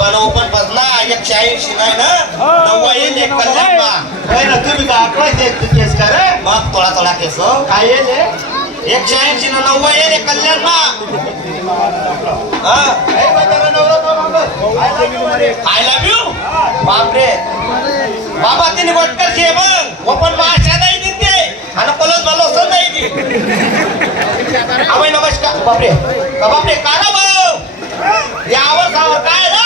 Open बसला एकशे ऐंशी नाही ना? नव्वद येईल एक कल्याण बा. काय ना तुम्ही का अकरा केस का रे मग थोडा थोडा केस हो. काय येईल हे? एकशे ऐंशी ना नव्वद येईल एक कल्याण हा. हे. आय लव्ह यू बापरे. बाबा तिने वटकर शे मग. ओपन भाषा नाही देते आणि पलस भलो नाही नमस्कार. बापरे. बापरे का रे भाऊ यावर सावर काय रे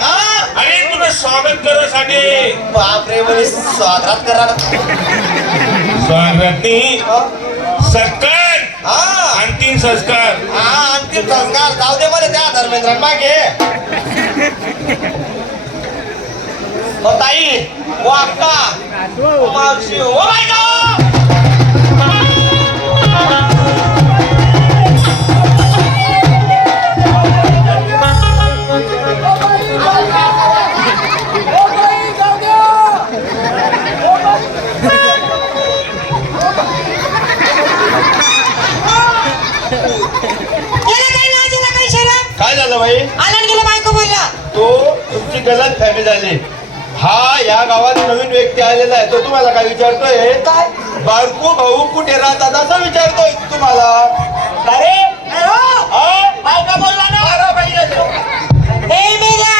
हा? अरे तुला स्वागत करासाठी बापरे म्हणे स्वागत करा स्वागत नाही सरकार हा. अंतिम संस्कार. हा अंतिम संस्कार. जाऊ दे बरे त्या धर्मेंद्र मागे. ओ ताई. ओ अक्का ओ मावशी. ओ बायका काय झालं बाई गेला बायको बोलला. तो तुमची गलत फॅमिली झाली. हा या गावात नवीन व्यक्ती आलेला आहे. तो तुम्हाला काय विचारतोय? काय? बारकू भाऊ कुठे राहतात असं विचारतोय तुम्हाला. अरे हा? बायका बोलला ना. अरे बाई, ए मेल्या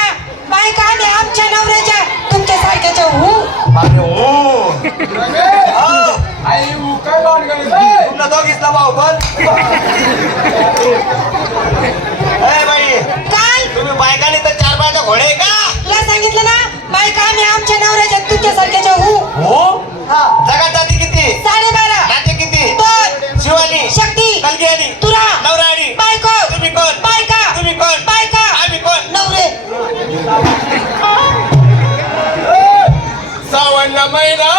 बायका आम्ही आमच्या नवऱ्याच्या तुमच्या सारख्याच्या हू. बापरे ओ तुमचा दोघीसला भाऊ पण. तुमच्या सारख्याच्या हू? हो. जगात जाती किती? साडेबारा. नाते किती? दोन. शिवानी शक्ती. कलगी तुरा. नवराणी. बायको. तुम्ही कोण? बायका. तुम्ही कोण? बायका. आम्ही कोण? नवरे. सावण महिना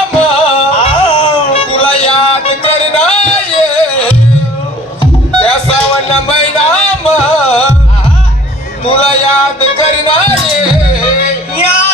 तुला याद करना ये त्या सावण महिना तुला याद करना ये या